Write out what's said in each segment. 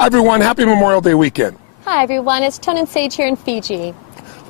Hi everyone, happy Memorial Day weekend. Hi everyone, it's Tone and Sage here in Fiji.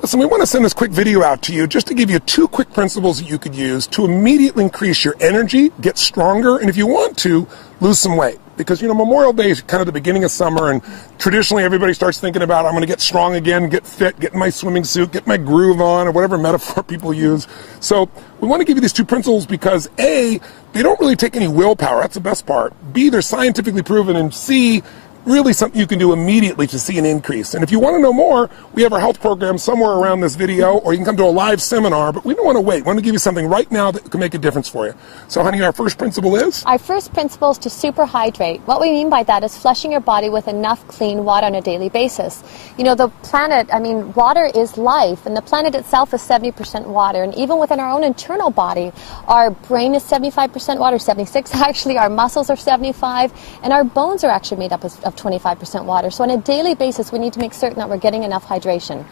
Listen, we want to send this quick video out to you just to give you 2 quick principles that you could use to immediately increase your energy, get stronger, and if you want to, lose some weight. Because, you know, Memorial Day is kind of the beginning of summer, and traditionally everybody starts thinking about, I'm going to get strong again, get fit, get in my swimming suit, get my groove on, or whatever metaphor people use. So we want to give you these 2 principles because A, they don't really take any willpower, that's the best part. B, they're scientifically proven, and C, really something you can do immediately to see an increase. And if you want to know more, we have our health program somewhere around this video, or you can come to a live seminar, but we don't want to wait. We want to give you something right now that can make a difference for you. So honey, our first principle is? Our first principle is to super hydrate. What we mean by that is flushing your body with enough clean water on a daily basis. You know, the planet, water is life, and the planet itself is 70% water, and even within our own internal body, our brain is 75% water, 76 actually, our muscles are 75, and our bones are actually made up of 25% water. So on a daily basis, we need to make certain that we're getting enough hydration.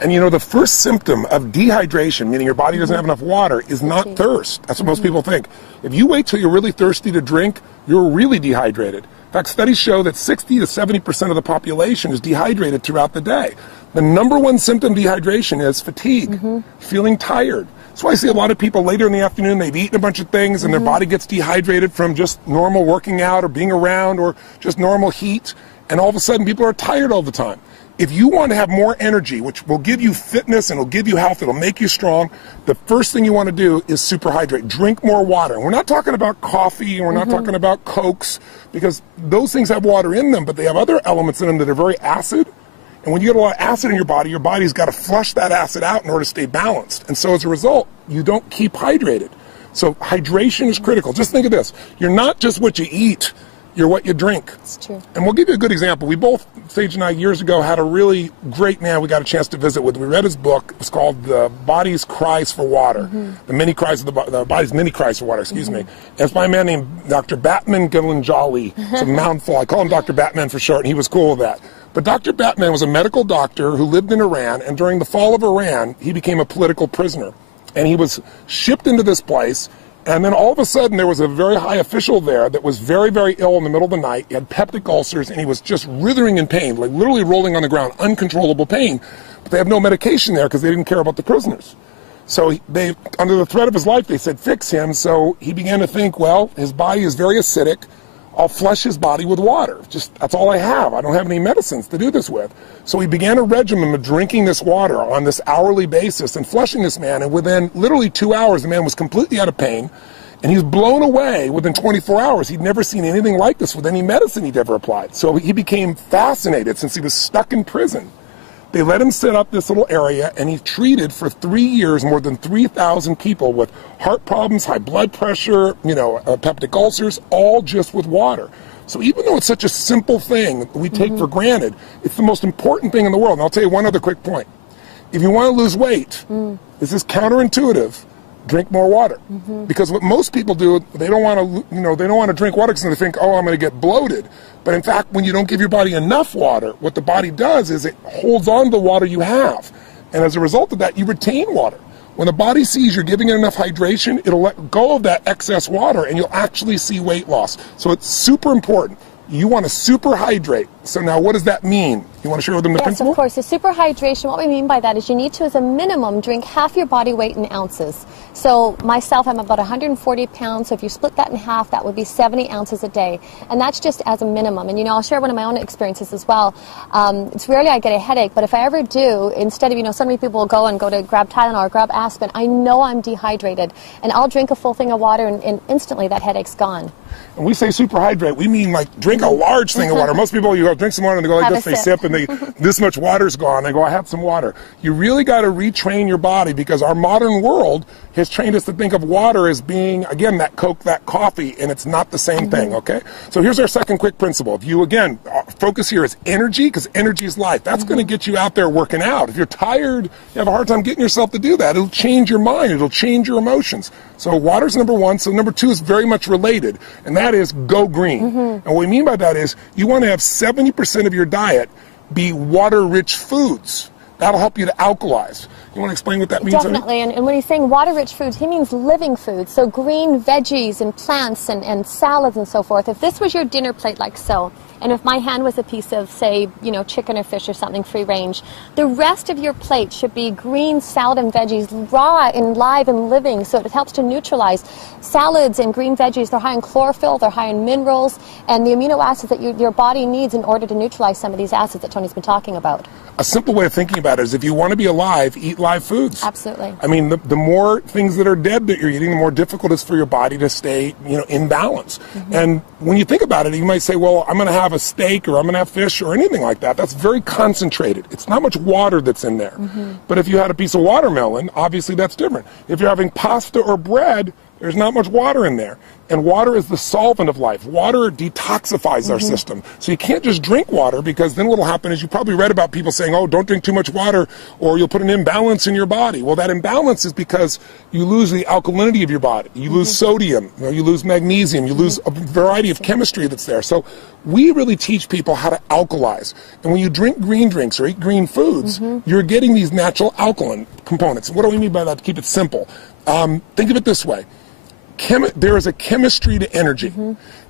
And you know, the first symptom of dehydration, meaning your body doesn't have enough water, is not thirst. That's what most people think. If you wait till you're really thirsty to drink, you're really dehydrated. In fact, studies show that 60 to 70% of the population is dehydrated throughout the day. The number 1 symptom of dehydration is fatigue, feeling tired. That's why I see a lot of people later in the afternoon, they've eaten a bunch of things and their body gets dehydrated from just normal working out or being around or just normal heat. And all of a sudden people are tired all the time. If you want to have more energy, which will give you fitness and will give you health, it'll make you strong, the first thing you want to do is superhydrate. Drink more water. And we're not talking about coffee and we're not talking about Cokes, because those things have water in them, but they have other elements in them that are very acid. And when you get a lot of acid in your body's got to flush that acid out in order to stay balanced. And so as a result, you don't keep hydrated. So hydration is critical. Just think of this. You're not just what you eat, you're what you drink. It's true. And we'll give you a good example. We both, Sage and I, years ago, had a really great man we got a chance to visit with. We read his book. It's called The Body's Cries for Water. The Body's Many Cries for Water, excuse me. And it's by a man named Dr. Batman Gilanjali. It's a mouthful. I call him Dr. Batman for short, and he was cool with that. But Dr. Batman was a medical doctor who lived in Iran, and during the fall of Iran, he became a political prisoner. And he was shipped into this place, and then all of a sudden there was a very high official there that was very, very ill in the middle of the night. He had peptic ulcers, and he was just writhing in pain, like literally rolling on the ground, uncontrollable pain. But they have no medication there because they didn't care about the prisoners. So they, under the threat of his life, they said, fix him. So he began to think, well, his body is very acidic. I'll flush his body with water. Just, that's all I have. I don't have any medicines to do this with. So he began a regimen of drinking this water on this hourly basis and flushing this man. And within literally 2 hours, the man was completely out of pain. And he was blown away within 24 hours. He'd never seen anything like this with any medicine he'd ever applied. So he became fascinated since he was stuck in prison. They let him set up this little area, and he treated for 3 years more than 3,000 people with heart problems, high blood pressure, peptic ulcers, all just with water. So even though it's such a simple thing that we take for granted, it's the most important thing in the world. And I'll tell you one other quick point. If you want to lose weight, this is counterintuitive. Drink more water, because what most people do, they don't want to, they don't want to drink water because they think, oh, I'm going to get bloated. But in fact, when you don't give your body enough water, what the body does is it holds on to the water you have, and as a result of that, you retain water. When the body sees you're giving it enough hydration, it'll let go of that excess water, and you'll actually see weight loss. So it's super important. You want to super hydrate. So now what does that mean? You want to share with them the principle? Yes, of course. The super hydration, what we mean by that is you need to, as a minimum, drink half your body weight in ounces. So myself, I'm about 140 pounds, so if you split that in half, that would be 70 ounces a day. And that's just as a minimum. And, I'll share one of my own experiences as well. It's rarely I get a headache, but if I ever do, instead of, so many people will go to grab Tylenol or grab aspirin, I know I'm dehydrated. And I'll drink a full thing of water, and instantly that headache's gone. When we say super hydrate, we mean like drink a large thing of water. Most people, you go drink some water and they go like this, they sip and this much water's gone. They go, I had some water. You really got to retrain your body because our modern world has trained us to think of water as being, again, that Coke, that coffee, and it's not the same thing, okay? So here's our second quick principle. If you, again, focus here is energy, because energy is life. That's going to get you out there working out. If you're tired, you have a hard time getting yourself to do that. It'll change your mind. It'll change your emotions. So water's number 1. So number 2 is very much related, and that is go green. And what we mean by that is you want to have 70% of your diet be water-rich foods. That'll help you to alkalize. You want to explain what that means? Definitely, and when he's saying water-rich foods, he means living foods. So green veggies and plants and salads and so forth. If this was your dinner plate like so, and if my hand was a piece of, say, you know, chicken or fish or something free range, the rest of your plate should be green salad and veggies, raw and live and living, so it helps to neutralize. Salads and green veggies, they're high in chlorophyll, they're high in minerals, and the amino acids that your body needs in order to neutralize some of these acids that Tony's been talking about. A simple way of thinking about it is if you want to be alive, eat live foods. Absolutely. I mean, the more things that are dead that you're eating, the more difficult it is for your body to stay, you know, in balance. And when you think about it, you might say, well, I'm going to have a steak or I'm going to have fish or anything like that. That's very concentrated. It's not much water that's in there. But if you had a piece of watermelon, obviously that's different. If you're having pasta or bread, there's not much water in there. And water is the solvent of life. Water detoxifies our system. So you can't just drink water, because then what will happen is you probably read about people saying, oh, don't drink too much water or you'll put an imbalance in your body. Well, that imbalance is because you lose the alkalinity of your body. You lose sodium, you lose magnesium, you lose a variety of chemistry that's there. So we really teach people how to alkalize. And when you drink green drinks or eat green foods, you're getting these natural alkaline components. What do we mean by that, to keep it simple? Think of it this way. There is a chemistry to energy.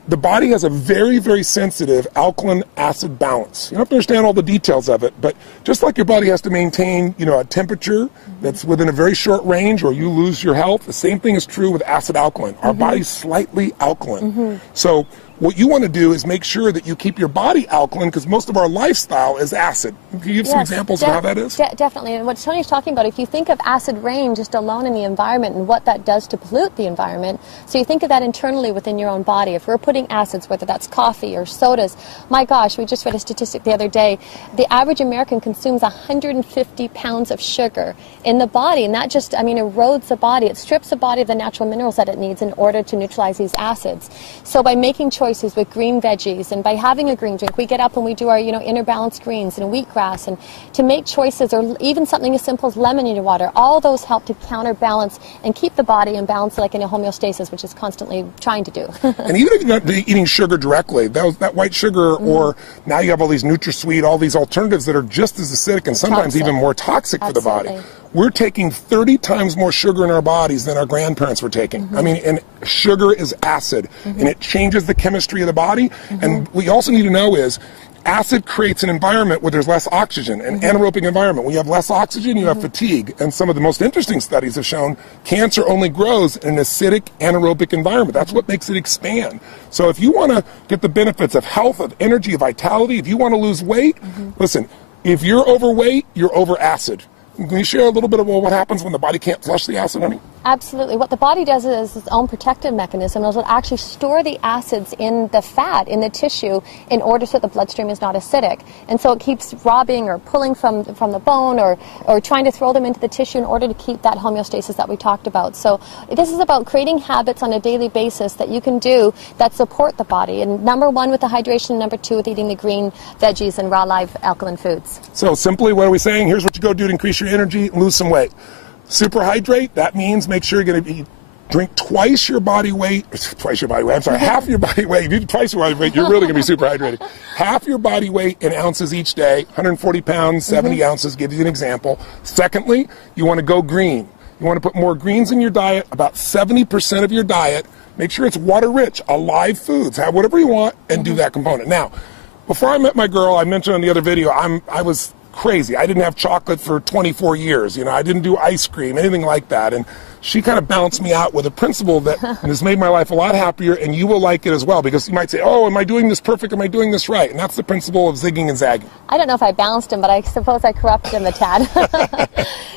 The body has a very, very sensitive alkaline acid balance. You don't have to understand all the details of it, but just like your body has to maintain, you know, a temperature that's within a very short range, or you lose your health, the same thing is true with acid alkaline. Our body's slightly alkaline. So what you want to do is make sure that you keep your body alkaline, because most of our lifestyle is acid. Can you give some examples of how that is? Definitely. And what Tony's talking about, if you think of acid rain just alone in the environment and what that does to pollute the environment, so you think of that internally within your own body. If we're putting acids, whether that's coffee or sodas, my gosh, we just read a statistic the other day. The average American consumes 150 pounds of sugar in the body, and that just, I mean, erodes the body. It strips the body of the natural minerals that it needs in order to neutralize these acids. So by making choices with green veggies and by having a green drink, we get up and we do our, you know, inner balanced greens and wheatgrass, and to make choices, or even something as simple as lemon in your water, all those help to counterbalance and keep the body in balance, like in a homeostasis, which is constantly trying to do. And even if you're not eating sugar directly, that white sugar, or now you have all these NutraSweet, all these alternatives that are just as acidic and sometimes even more toxic for the body. We're taking 30 times more sugar in our bodies than our grandparents were taking. I mean, and sugar is acid, and it changes the chemistry of the body. And what we also need to know is acid creates an environment where there's less oxygen, an anaerobic environment. When you have less oxygen, you have fatigue. And some of the most interesting studies have shown cancer only grows in an acidic anaerobic environment. That's what makes it expand. So if you want to get the benefits of health, of energy, of vitality, if you want to lose weight, listen, if you're overweight, you're over acid. Can you share a little bit about what happens when the body can't flush the acid, honey? Absolutely. What the body does is its own protective mechanism. It'll actually store the acids in the fat, in the tissue, in order so the bloodstream is not acidic. And so it keeps robbing or pulling from the bone, or trying to throw them into the tissue in order to keep that homeostasis that we talked about. So this is about creating habits on a daily basis that you can do that support the body. And number one with the hydration, number two with eating the green veggies and raw live alkaline foods. So simply, what are we saying? Here's what you go do to increase your energy, lose some weight. Superhydrate, that means make sure you're going to drink half your body weight. If you do twice your body weight, you're really going to be super hydrated. Half your body weight in ounces each day, 140 pounds, 70 ounces, give you an example. Secondly, you want to go green. You want to put more greens in your diet, about 70% of your diet. Make sure it's water rich, alive foods. Have whatever you want and do that component. Now, before I met my girl, I mentioned on the other video, I was crazy. I didn't have chocolate for 24 years. You know, I didn't do ice cream, anything like that. And she kind of balanced me out with a principle that has made my life a lot happier, and you will like it as well, because you might say, oh, am I doing this perfect? Am I doing this right? And that's the principle of zigging and zagging. I don't know if I balanced him, but I suppose I corrupted him a tad.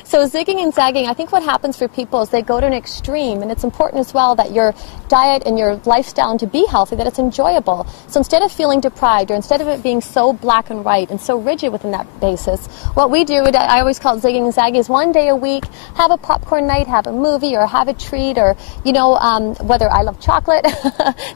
So zigging and zagging, I think what happens for people is they go to an extreme, and it's important as well that your diet and your lifestyle, and to be healthy, that it's enjoyable. So instead of feeling deprived, or instead of it being so black and white and so rigid within that basis, what we do, I always call it zigging and zagging, is one day a week, have a popcorn night, have a movie, or have a treat, or, you know, whether I love chocolate,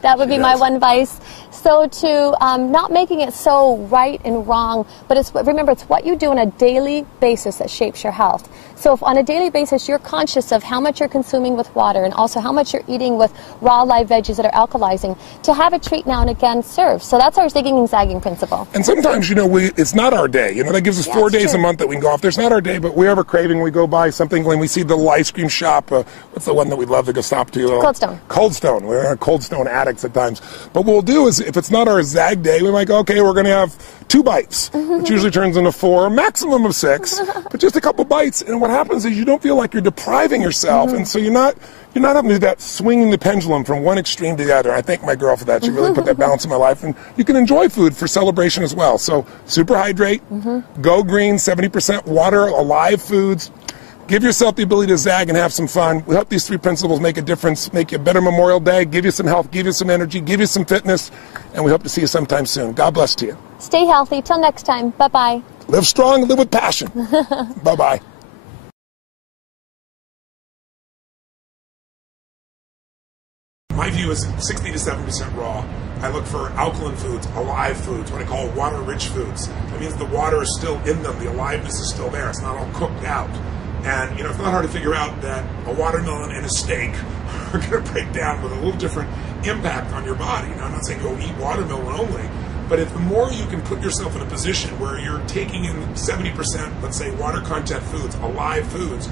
that would be my one vice. So to not making it so right and wrong, but remember, it's what you do on a daily basis that shapes your health. So if on a daily basis you're conscious of how much you're consuming with water, and also how much you're eating with raw live veggies that are alkalizing, to have a treat now and again serves. So that's our zigging and zagging principle. And sometimes, you know, it's not our day. You know, that gives us There's 4 days a month that we can go off. There's not our day, but we have a craving. We go buy something when we see the little ice cream shop. What's the one that we love to go stop to? Cold Stone. Cold Stone. We're Cold Stone addicts at times. But what we'll do is, if it's not our zag day, we might go, okay, we're going to have 2 bites, which usually turns into 4, maximum of 6, but just a couple bites. And what happens is you don't feel like you're depriving yourself, and so you're not having to do that swinging the pendulum from one extreme to the other. I thank my girl for that. She really put that balance in my life. And you can enjoy food for celebration as well. So super hydrate, go green, 70% water, alive foods. Give yourself the ability to zag and have some fun. We hope these 3 principles make a difference, make you a better Memorial Day, give you some health, give you some energy, give you some fitness, and we hope to see you sometime soon. God bless to you. Stay healthy. Till next time. Bye-bye. Live strong, live with passion. Bye-bye. My view is 60 to 70% raw. I look for alkaline foods, alive foods, what I call water-rich foods. That means the water is still in them, the aliveness is still there. It's not all cooked out. And, it's not hard to figure out that a watermelon and a steak are going to break down with a little different impact on your body. Now, I'm not saying go eat watermelon only, but if the more you can put yourself in a position where you're taking in 70%, let's say, water content foods, alive foods,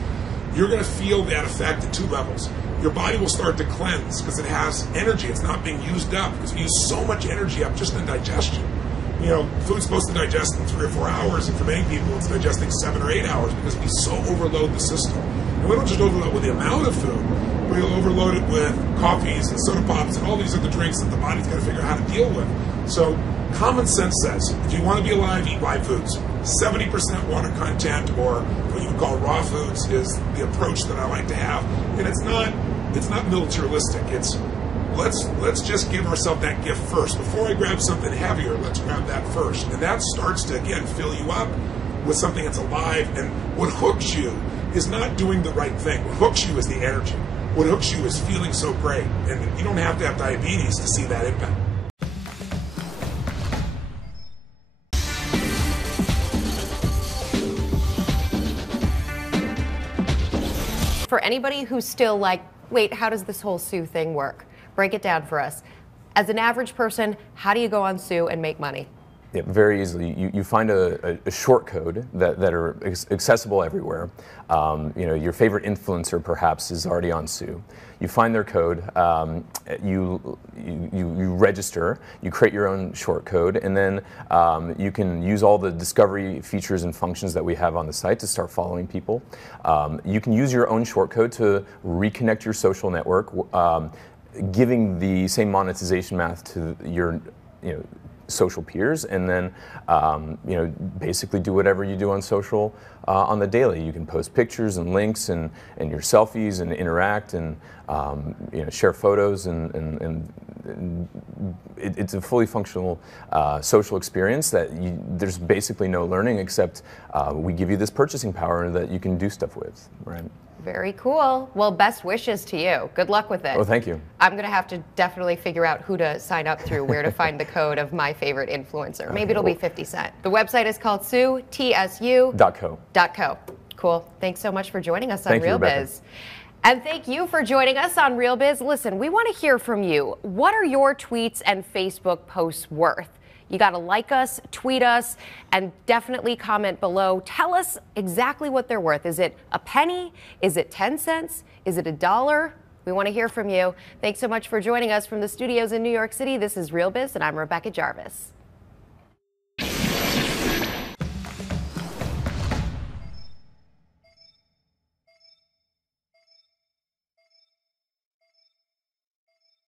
you're going to feel that effect at 2 levels. Your body will start to cleanse because it has energy. It's not being used up because we use so much energy up just in digestion. Food's supposed to digest in 3 or 4 hours, and for many people it's digesting 7 or 8 hours because we so overload the system. And we don't just overload with the amount of food, we overload it with coffees and soda pops and all these other drinks that the body's got to figure out how to deal with. So common sense says, if you want to be alive, eat live foods. 70% water content, or what you would call raw foods, is the approach that I like to have. And it's not militaristic. It's let's just give ourselves that gift first. Before I grab something heavier, let's grab that first. And that starts to, again, fill you up with something that's alive. And what hooks you is not doing the right thing. What hooks you is the energy. What hooks you is feeling so great. And you don't have to have diabetes to see that impact. For anybody who's still like, wait, how does this whole Sue thing work? Break it down for us. As an average person, how do you go on Sue and make money? Yeah, very easily. You find a short code that are accessible everywhere. Your favorite influencer perhaps is already on Sue. You find their code, you register, you create your own short code, and then you can use all the discovery features and functions that we have on the site to start following people. You can use your own short code to reconnect your social network, giving the same monetization math to your social peers, and then basically do whatever you do on social on the daily. You can post pictures and links and your selfies and interact and share photos, and it's a fully functional social experience that there's basically no learning except we give you this purchasing power that you can do stuff with, right? Very cool. Well, best wishes to you. Good luck with it. Oh, thank you. I'm going to have to definitely figure out who to sign up through, where to find the code of my favorite influencer. Maybe it'll be 50 Cent. The website is called TSU.co. Cool. Thanks so much for joining us on Real Biz. And thank you for joining us on Real Biz. Listen, we want to hear from you. What are your tweets and Facebook posts worth? You got to like us, tweet us, and definitely comment below. Tell us exactly what they're worth. Is it a penny? Is it 10 cents? Is it $1? We want to hear from you. Thanks so much for joining us from the studios in New York City. This is Real Biz, and I'm Rebecca Jarvis.